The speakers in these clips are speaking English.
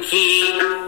子。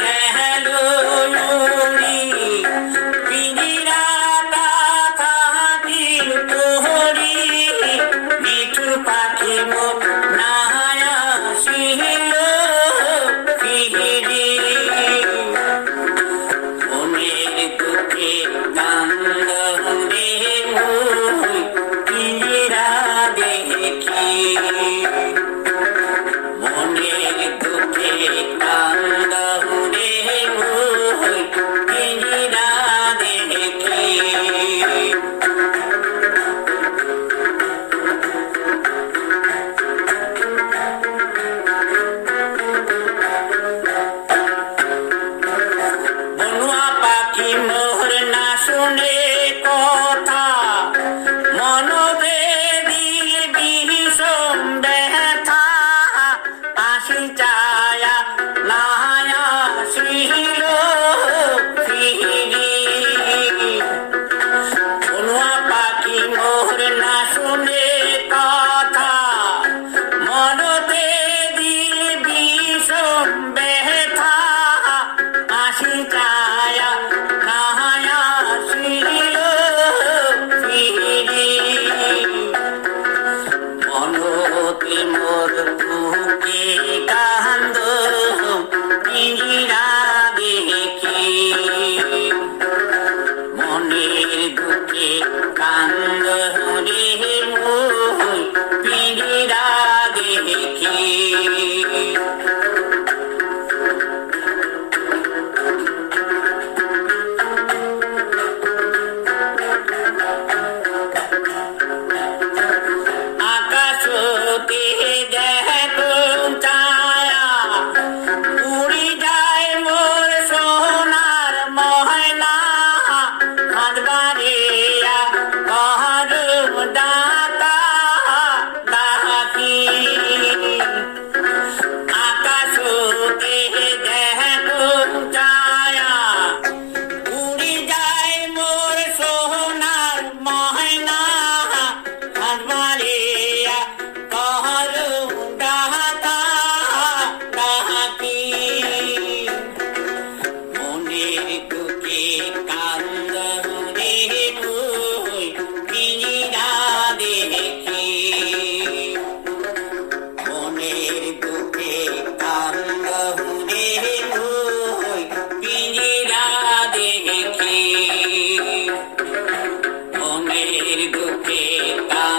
on the Sita